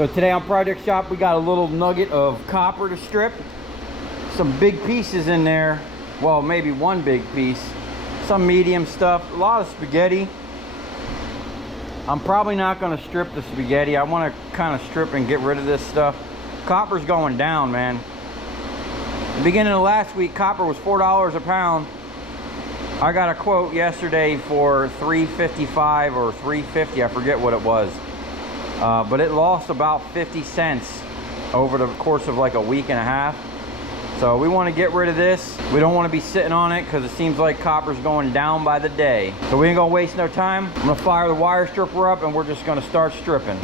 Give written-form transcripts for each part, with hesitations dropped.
So today on Project Shop, we got a little nugget of copper to strip. Some big pieces in there. Well, maybe one big piece. Some medium stuff. A lot of spaghetti. I'm probably not going to strip the spaghetti. I want to kind of strip and get rid of this stuff. Copper's going down, man. The beginning of last week, copper was $4 a pound. I got a quote yesterday for $3.55 or $3.50. I forget what it was. But it lost about 50 cents over the course of like a week and a half. So we want to get rid of this. We don't want to be sitting on it because it seems like copper's going down by the day. So we ain't gonna waste no time. I'm gonna fire the wire stripper up and we're just gonna start stripping.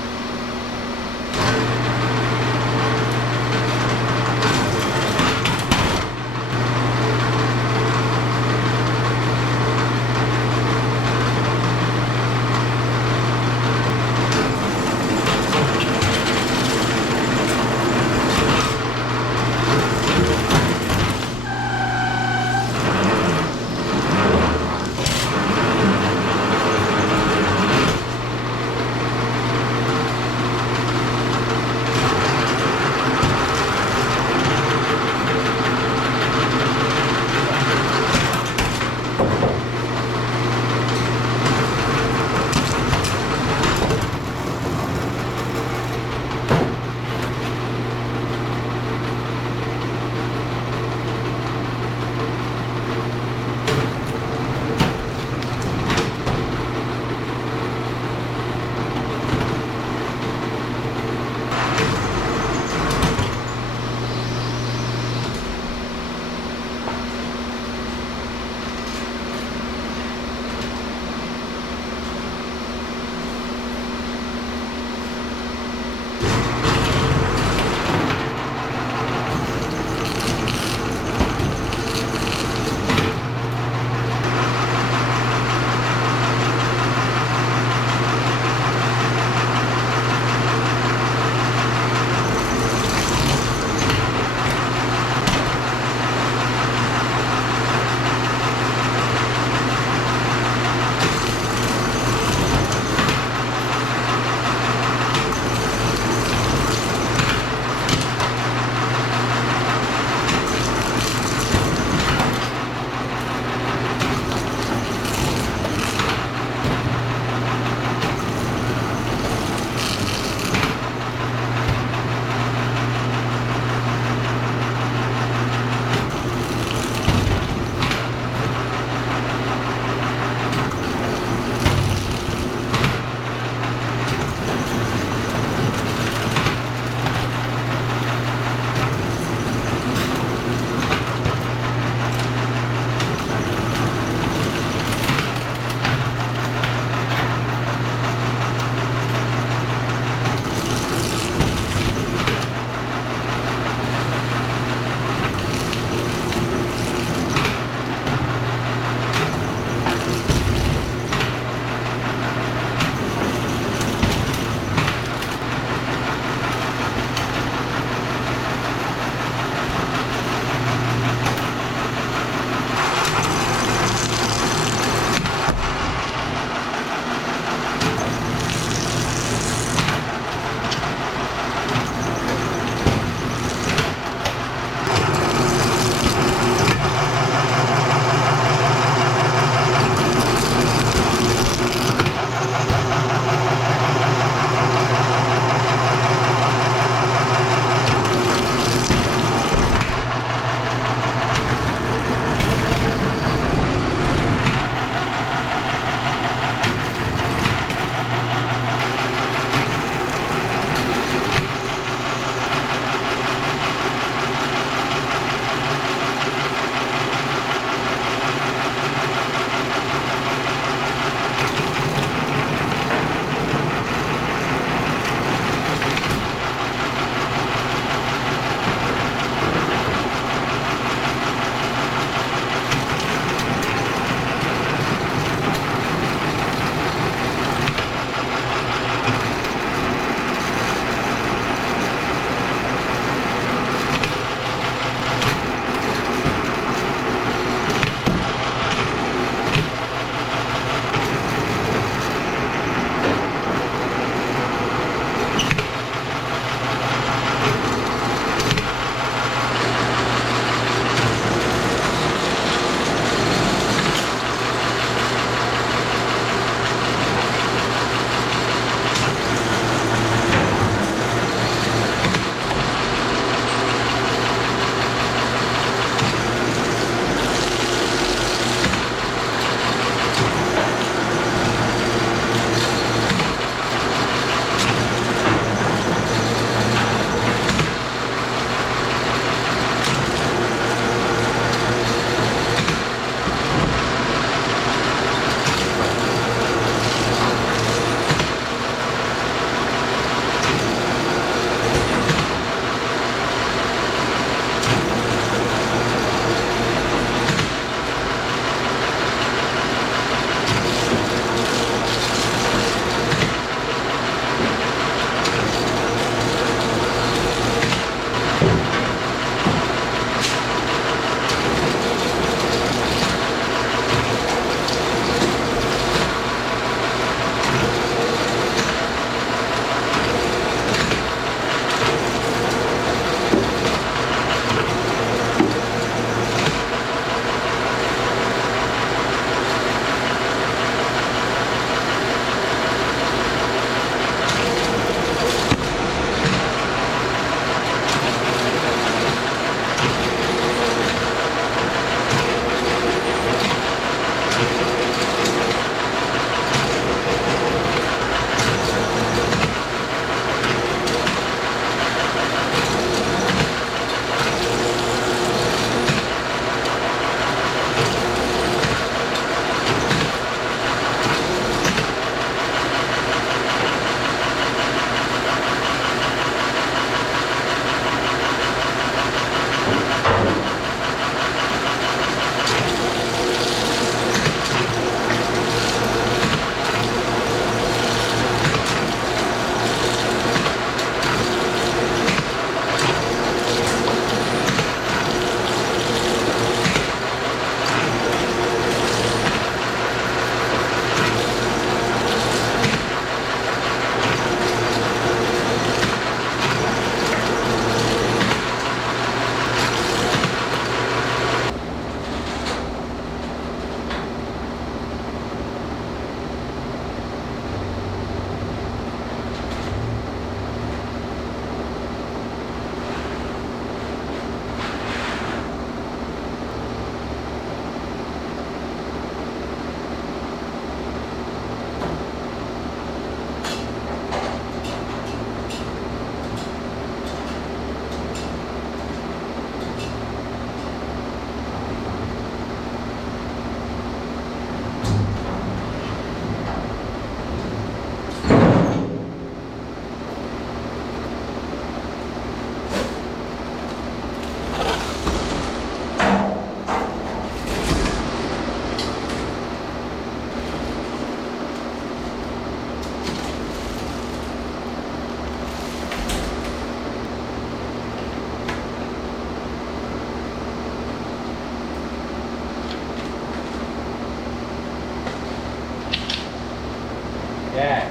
Yeah,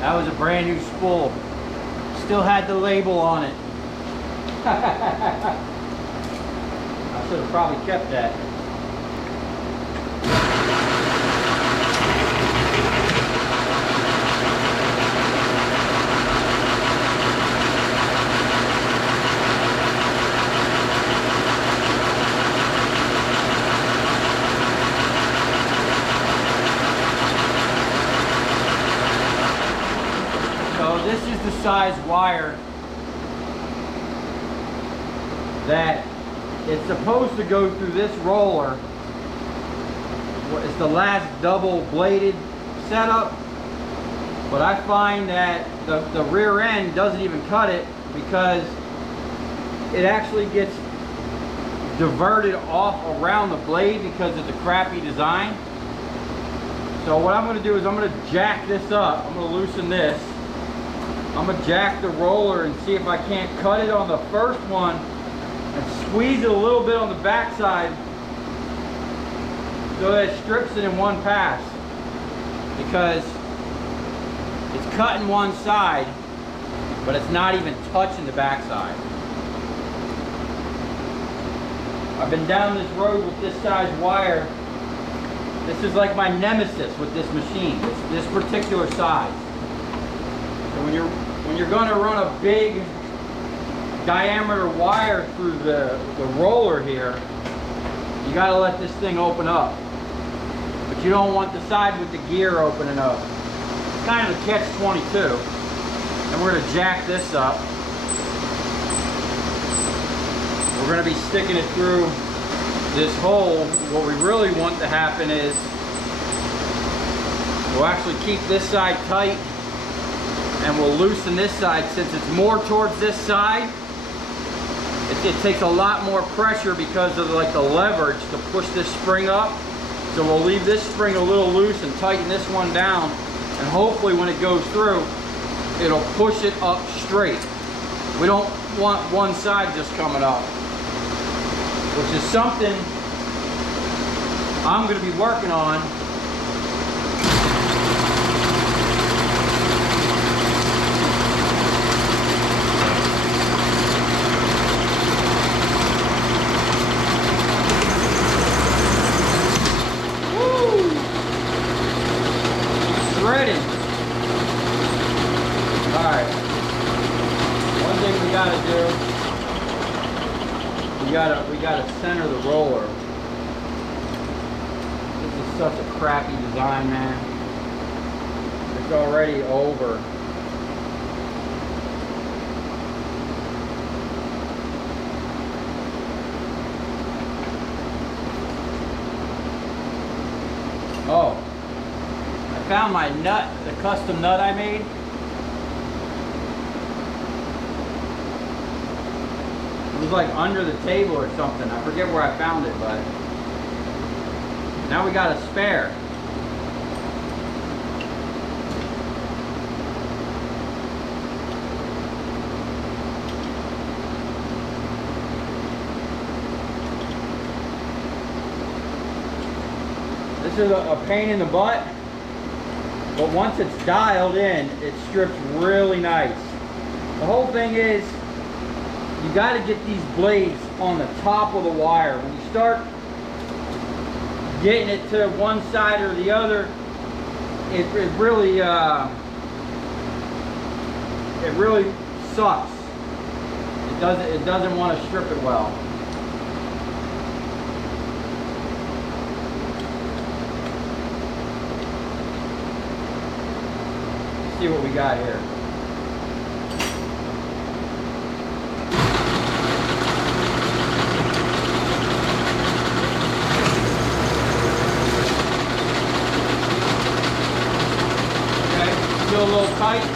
that was a brand new spool. Still had the label on it. I should have probably kept that. This is the size wire that it's supposed to go through this roller. It's the last double bladed setup, but I find that the rear end doesn't even cut it because it actually gets diverted off around the blade because it's a crappy design. So what I'm going to do is I'm going to jack this up. I'm going to loosen this. I'm going to jack the roller and see if I can't cut it on the first one and squeeze it a little bit on the back side so that it strips it in one pass, because it's cutting one side but it's not even touching the back side. I've been down this road with this size wire. This is like my nemesis with this machine. It's this particular size. So when you're going to run a big diameter wire through the roller here, you got to let this thing open up. But you don't want the side with the gear opening up. It's kind of a catch-22. And we're going to jack this up. We're going to be sticking it through this hole. What we really want to happen is we'll actually keep this side tight and we'll loosen this side. Since it's more towards this side, it takes a lot more pressure because of like the leverage to push this spring up. So we'll leave this spring a little loose and tighten this one down, and hopefully when it goes through, it'll push it up straight. We don't want one side just coming up, which is something I'm going to be working on. Shredding. Alright. One thing we gotta do, we gotta center the roller. This is such a crappy design, man. It's already over. Oh. I found my nut, the custom nut I made. It was like under the table or something. I forget where I found it, but now we got a spare. This is a pain in the butt. But once it's dialed in, it strips really nice. The whole thing is, you got to get these blades on the top of the wire. When you start getting it to one side or the other, it really sucks. It doesn't want to strip it well. See what we got here. Okay, still a little tight.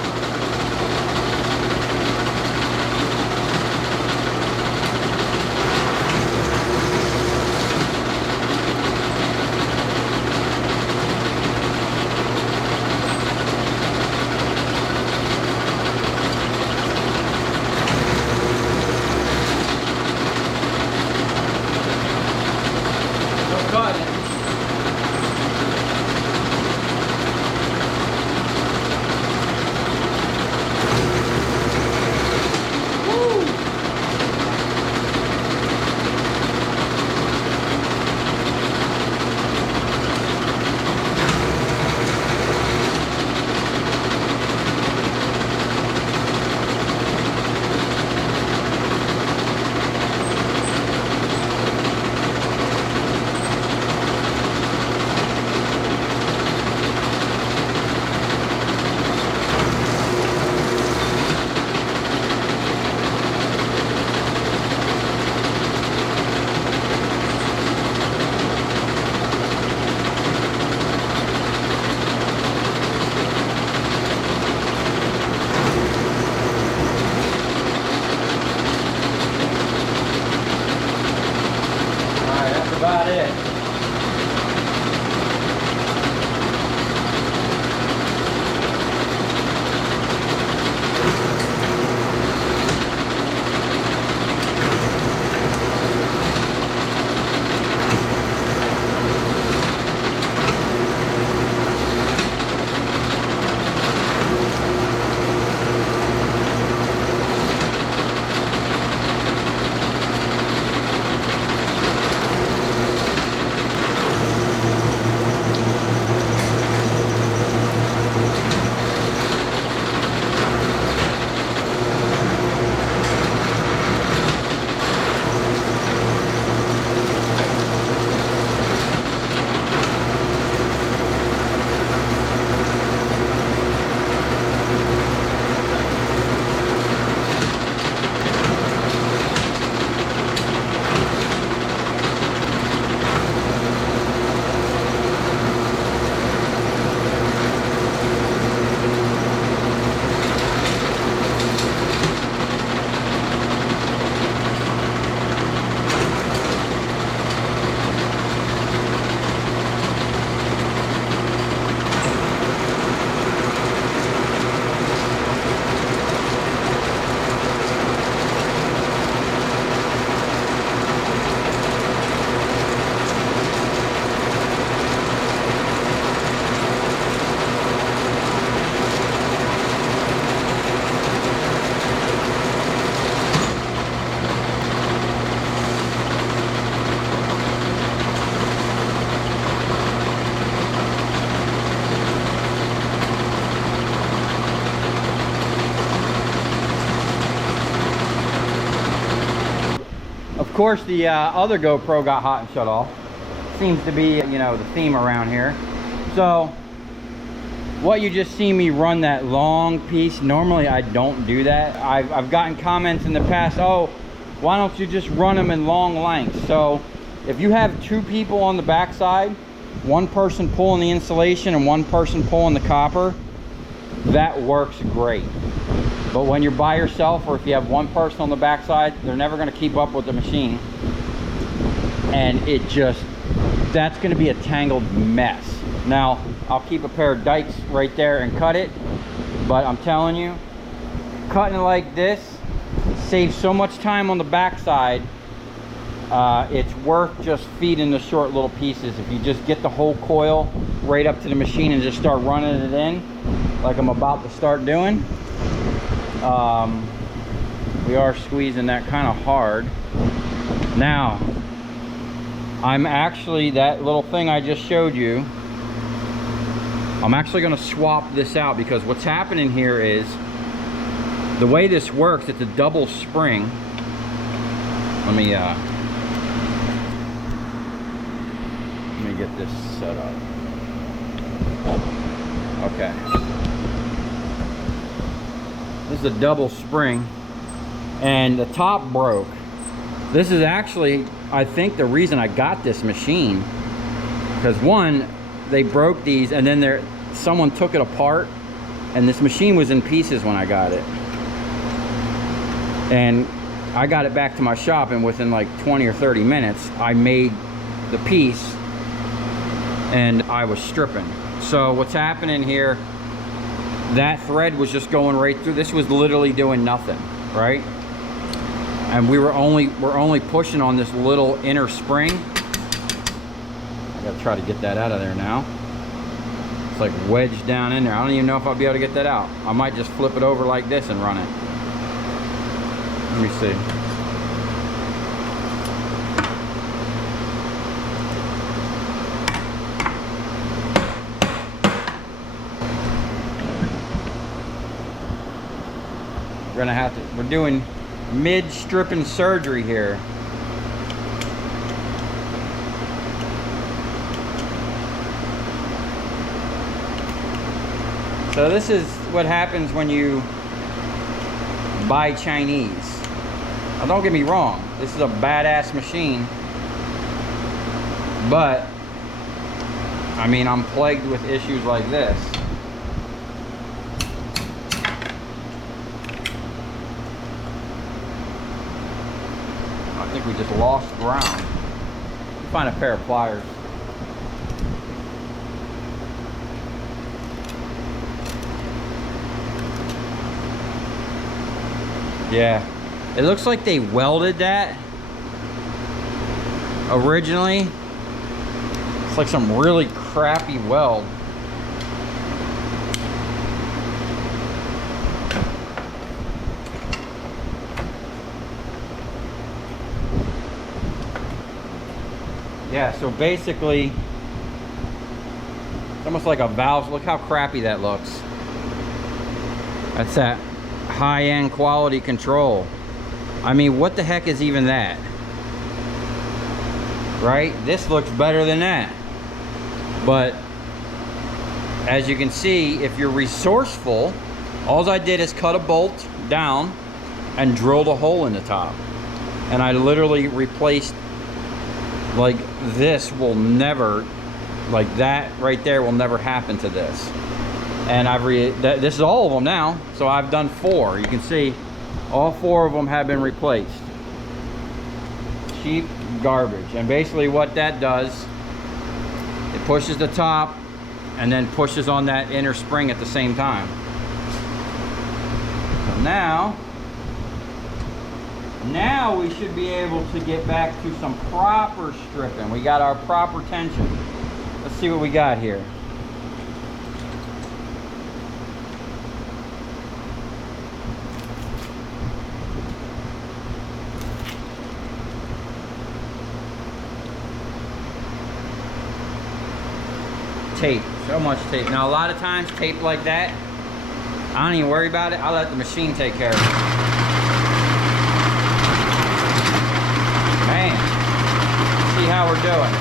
course, the other GoPro got hot and shut off. Seems to be, you know, the theme around here. So what you just see me run that long piece, normally I don't do that. I've gotten comments in the past, oh, why don't you just run them in long lengths? So if you have two people on the backside, one person pulling the insulation and one person pulling the copper, that works great. But when you're by yourself, or if you have one person on the backside, they're never going to keep up with the machine, and that's going to be a tangled mess. Now I'll keep a pair of dikes right there and cut it, but I'm telling you, cutting it like this saves so much time on the backside. It's worth just feeding the short little pieces. If you just get the whole coil right up to the machine and just start running it in like I'm about to start doing. We are squeezing that kind of hard. Now I'm actually, that little thing I just showed you, I'm actually going to swap this out, because what's happening here is, the way this works, it's a double spring. Let me get this set up. Okay. This is a double spring, and the top broke. This is actually, I think, the reason I got this machine, because one, they broke these, and then someone took it apart, and this machine was in pieces when I got it. And I got it back to my shop, and within like 20 or 30 minutes, I made the piece, and I was stripping. So what's happening here, that thread was just going right through. This was literally doing nothing, right? And we're only pushing on this little inner spring. I gotta try to get that out of there now. It's like wedged down in there. I don't even know if I'll be able to get that out. I might just flip it over like this and run it. Let me see. We're doing mid-stripping surgery here. So this is what happens when you buy Chinese. Now don't get me wrong, this is a badass machine, but I mean, I'm plagued with issues like this. I think we just lost ground. Find a pair of pliers. Yeah, it looks like they welded that originally. It's like some really crappy weld. Yeah, so basically, it's almost like a valve. Look how crappy that looks. That's that high-end quality control. I mean, what the heck is even that? Right? This looks better than that. But as you can see, if you're resourceful, all I did is cut a bolt down and drilled a hole in the top. And I literally replaced, like, this will never, like that right there will never happen to this. And this is all of them now, so I've done 4. You can see all 4 of them have been replaced. Cheap garbage. And basically what that does, it pushes the top and then pushes on that inner spring at the same time. So now we should be able to get back to some proper stripping. We got our proper tension. Let's see what we got here. Tape, so much tape. Now a lot of times tape like that, I don't even worry about it. I'll let the machine take care of it. how we're doing.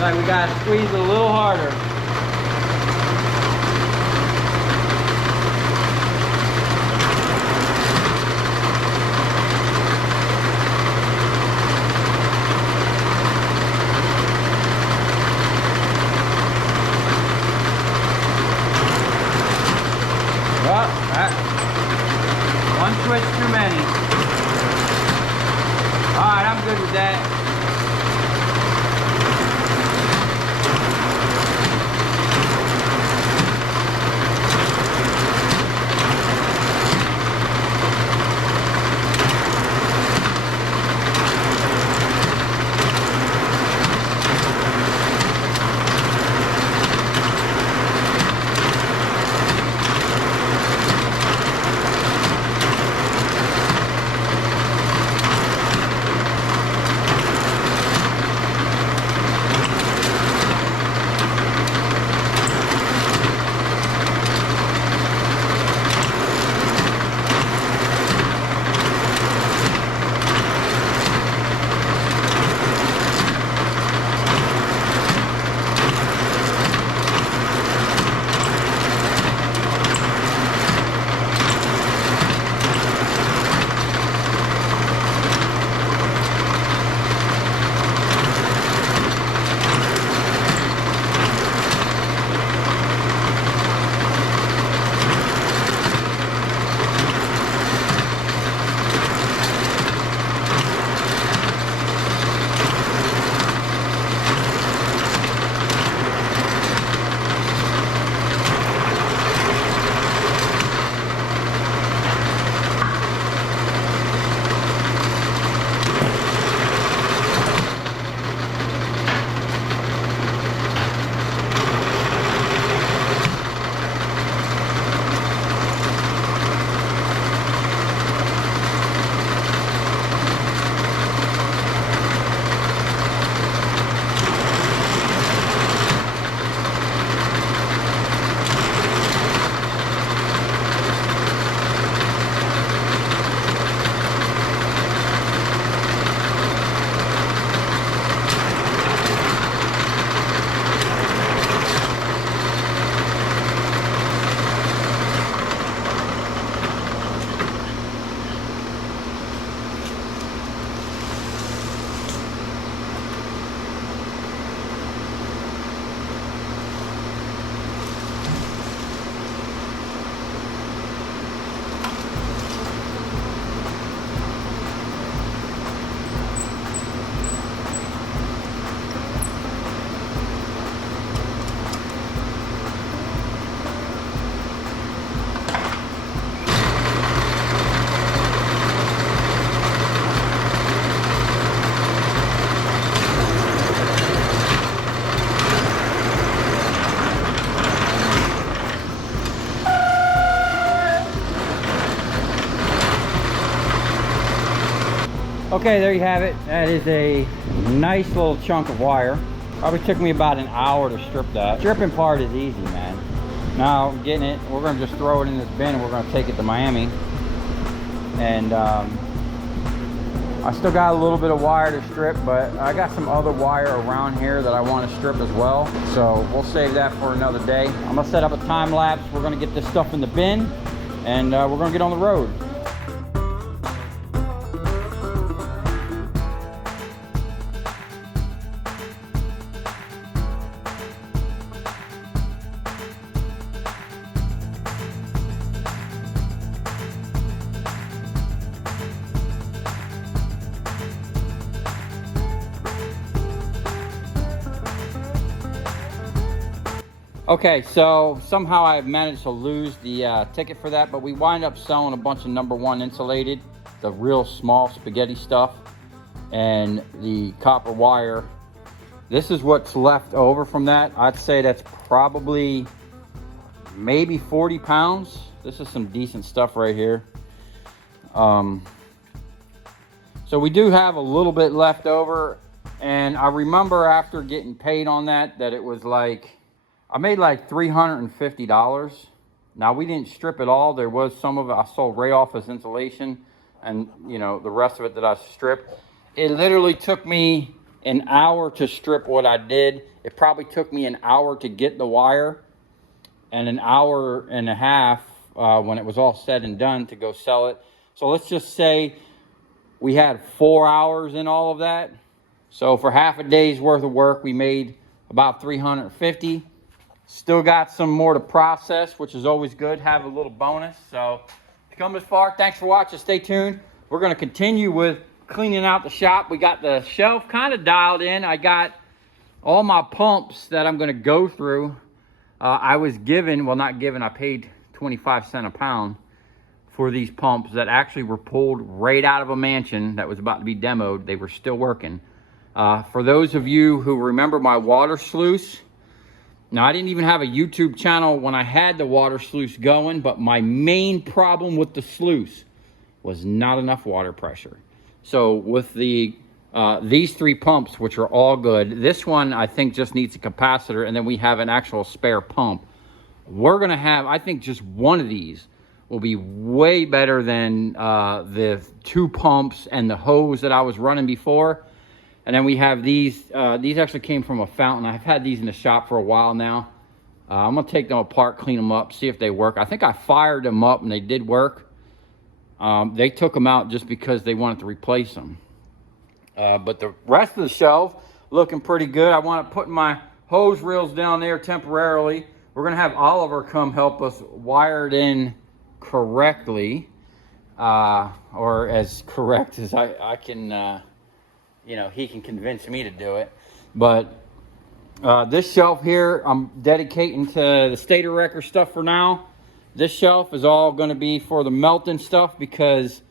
Like we gotta squeeze it a little harder. Well, that one switch too many. All right, I'm good with that. Okay, there you have it. That is a nice little chunk of wire. Probably took me about an hour to strip that. Stripping part is easy, man. Now, getting it, we're gonna just throw it in this bin and we're gonna take it to Miami. And I still got a little bit of wire to strip, but I got some other wire around here that I want to strip as well. So we'll save that for another day. I'm gonna set up a time lapse. We're gonna get this stuff in the bin and we're gonna get on the road. Okay, so somehow I managed to lose the ticket for that, but we wind up selling a bunch of #1 insulated, the real small spaghetti stuff, and the copper wire. This is what's left over from that. I'd say that's probably maybe 40 pounds. This is some decent stuff right here. So we do have a little bit left over. And I remember after getting paid on that it was like, I made like $350. Now we didn't strip it all. There was some of it I sold right off as insulation, and you know, the rest of it that I stripped. It literally took me an hour to strip what I did. It probably took me an hour to get the wire, and an hour and a half when it was all said and done to go sell it. So let's just say we had 4 hours in all of that. So for half a day's worth of work, we made about $350. Still got some more to process, which is always good. Have a little bonus. So if you come this far, thanks for watching. Stay tuned. We're going to continue with cleaning out the shop. We got the shelf kind of dialed in. I got all my pumps that I'm going to go through. I was given, well, not given, I paid 25 cents a pound for these pumps that actually were pulled right out of a mansion that was about to be demoed. They were still working. For those of you who remember my water sluice, now, I didn't even have a YouTube channel when I had the water sluice going, but my main problem with the sluice was not enough water pressure. So with the these three pumps, which are all good, this one I think just needs a capacitor, and then we have an actual spare pump. We're gonna have, I think just one of these will be way better than the two pumps and the hose that I was running before. And then we have these actually came from a fountain. I've had these in the shop for a while now. I'm gonna take them apart, clean them up, see if they work. I think I fired them up and they did work. They took them out just because they wanted to replace them. But the rest of the shelf looking pretty good. I want to put my hose reels down there temporarily. We're gonna have Oliver come help us wire it in correctly, or as correct as I can. You know, he can convince me to do it. But this shelf here, I'm dedicating to the stator wrecker stuff for now. This shelf is all going to be for the melting stuff, because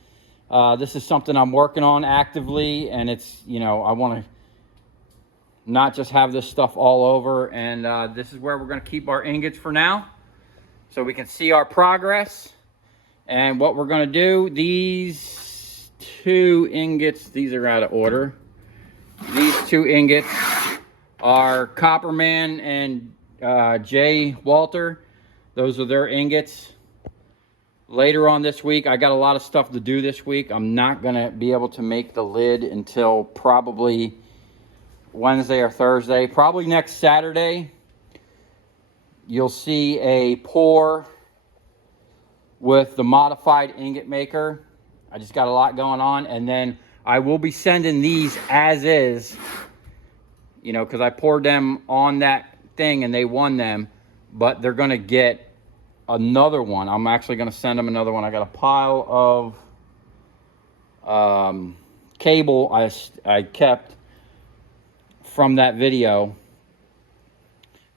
this is something I'm working on actively, and it's, you know, I want to not just have this stuff all over. And this is where we're going to keep our ingots for now, so we can see our progress. And what we're going to do, these two ingots, these are out of order. These two ingots are Copperman and J. Walter. Those are their ingots. Later on this week, I got a lot of stuff to do this week. I'm not going to be able to make the lid until probably Wednesday or Thursday. Probably next Saturday, you'll see a pour with the modified ingot maker. I just got a lot going on. And then I will be sending these as is, you know, because I poured them on that thing and they won them, but they're going to get another one. I'm actually going to send them another one. I got a pile of cable I kept from that video.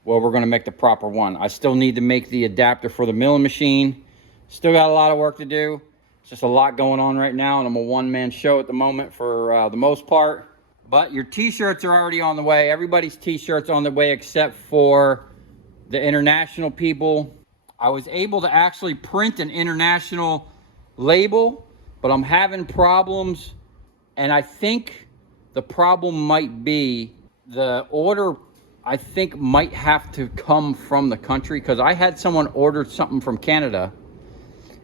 Well, we're going to make the proper one. I still need to make the adapter for the milling machine. Still got a lot of work to do. Just a lot going on right now, and I'm a one-man show at the moment for the most part. But your t-shirts are already on the way. Everybody's t-shirts on the way except for the international people. I was able to actually print an international label, but I'm having problems, and I think the problem might be the order, I think, might have to come from the country, because I had someone order something from Canada,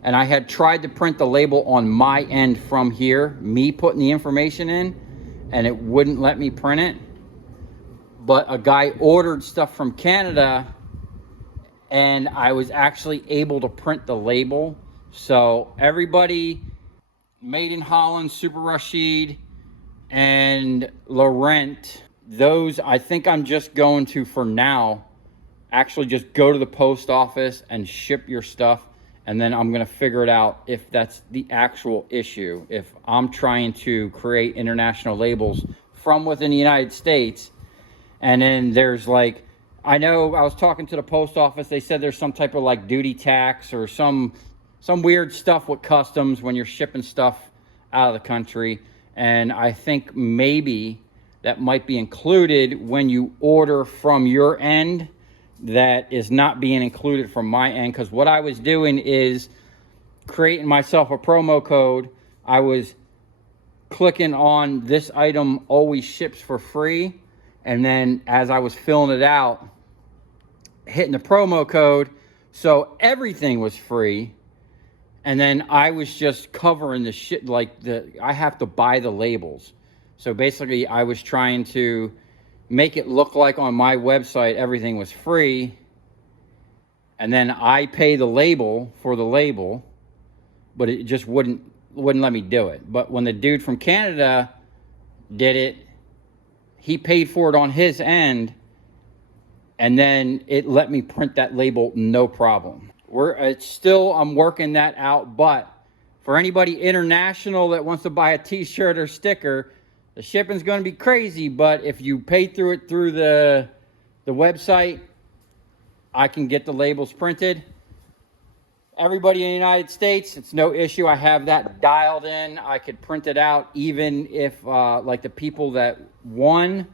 and I had tried to print the label on my end from here, me putting the information in, and it wouldn't let me print it. But a guy ordered stuff from Canada, and I was actually able to print the label. So everybody, Made in Holland, Super Rashid, and Laurent, those I think I'm just going to, for now, actually just go to the post office and ship your stuff. And then I'm going to figure it out if that's the actual issue. If I'm trying to create international labels from within the United States, and then there's like, I know I was talking to the post office. They said there's some type of like duty tax or some weird stuff with customs when you're shipping stuff out of the country. And I think maybe that might be included when you order from your end. That is not being included from my end, because what I was doing is creating myself a promo code. I was clicking on this item always ships for free. And then as I was filling it out, hitting the promo code, so everything was free. And then I was just covering the shit, like I have to buy the labels. So basically I was trying to make it look like on my website everything was free, and then I pay the label for the label, but it just wouldn't let me do it. But when the dude from Canada did it, he paid for it on his end, and then it let me print that label no problem. I'm working that out, but for anybody international that wants to buy a t-shirt or sticker, the shipping's going to be crazy, but if you pay through the website, I can get the labels printed. Everybody in the United States, it's no issue. I have that dialed in. I could print it out even if like the people that won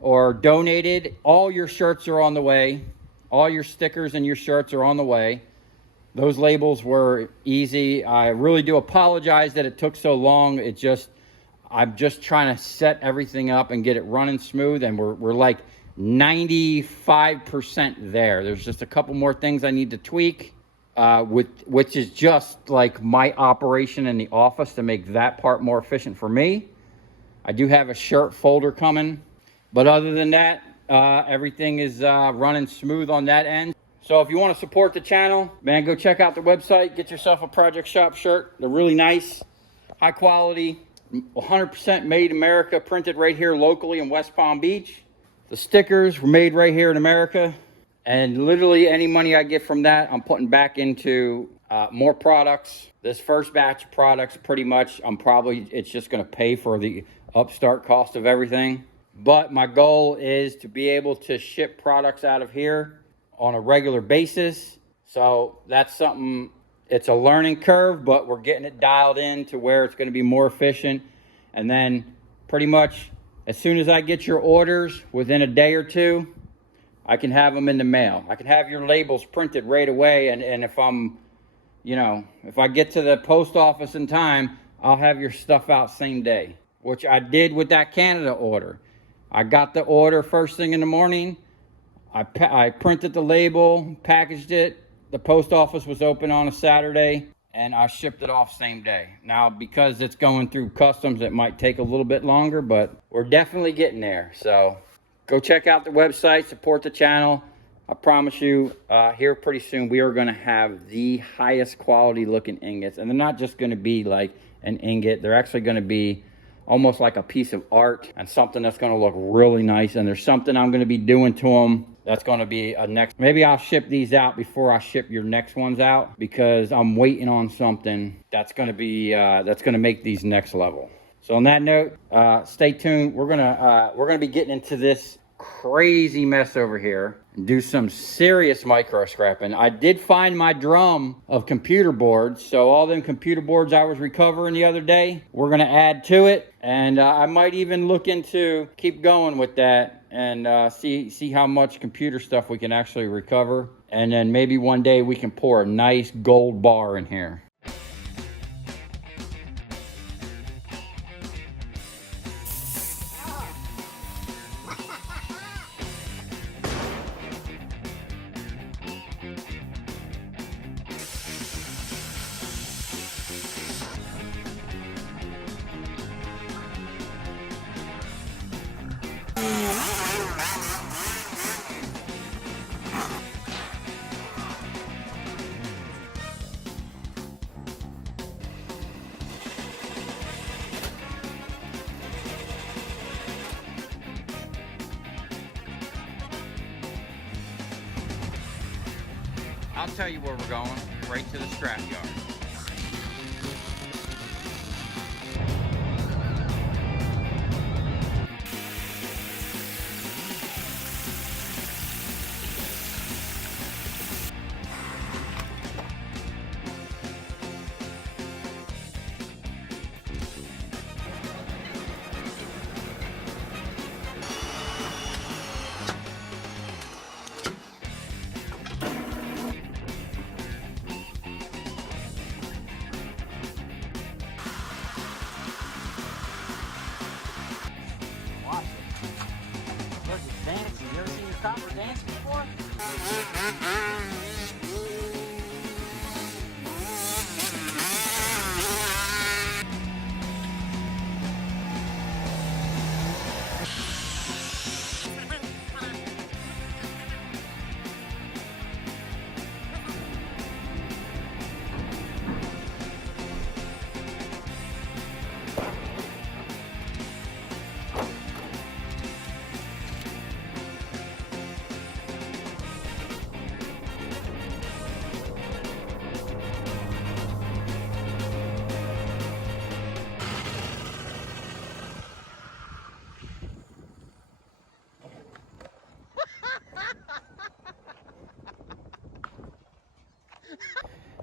or donated, all your shirts are on the way. All your stickers and your shirts are on the way. Those labels were easy. I really do apologize that it took so long. I'm just trying to set everything up and get it running smooth, and we're like 95% there. There's just a couple more things I need to tweak, which is just like my operation in the office to make that part more efficient for me. I do have a shirt folder coming, but other than that, everything is running smooth on that end. So if you want to support the channel, man, go check out the website. Get yourself a Project Shop shirt. They're really nice, high quality, 100% made in America, printed right here locally in West Palm Beach. The stickers were made right here in America. And literally any money I get from that, I'm putting back into more products. This first batch of products, pretty much, it's just going to pay for the upstart cost of everything. But my goal is to be able to ship products out of here on a regular basis. So that's something, it's a learning curve, but we're getting it dialed in to where it's going to be more efficient. And then pretty much as soon as I get your orders, within a day or two, I can have them in the mail. I can have your labels printed right away. And if if I get to the post office in time, I'll have your stuff out same day, which I did with that Canada order. I got the order first thing in the morning. I printed the label, packaged it. The post office was open on a Saturday, and I shipped it off same day. Now, because it's going through customs, it might take a little bit longer, but we're definitely getting there. So go check out the website, support the channel. I promise you, here pretty soon, we are going to have the highest quality looking ingots. And they're not just going to be like an ingot. They're actually going to be almost like a piece of art and something that's going to look really nice. And there's something I'm going to be doing to them that's going to be a next. Maybe I'll ship these out before I ship your next ones out, because I'm waiting on something that's going to be that's going to make these next level. So on that note, stay tuned. We're gonna be getting into this crazy mess over here and do some serious micro scrapping. I did find my drum of computer boards, so all them computer boards I was recovering the other day, we're gonna add to it, and I might even look into keep going with that and see how much computer stuff we can actually recover, and then maybe one day we can pour a nice gold bar in here. I'll tell you where we're going, right to the scrap yard.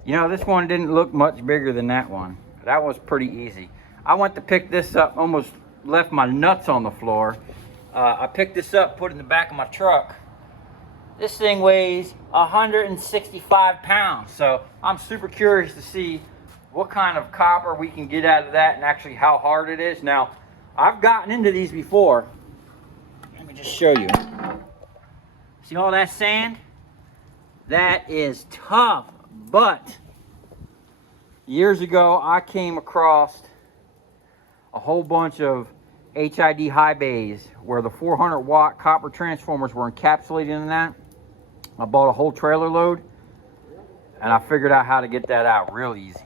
You know, this one didn't look much bigger than that one. That was pretty easy. I went to pick this up, almost left my nuts on the floor. I picked this up, put it in the back of my truck. This thing weighs 165 pounds. So I'm super curious to see what kind of copper we can get out of that and actually how hard it is. Now, I've gotten into these before. Let me just show you. See all that sand? That is tough, but years ago I came across a whole bunch of HID high bays where the 400 watt copper transformers were encapsulated in that. I bought a whole trailer load and I figured out how to get that out real easy.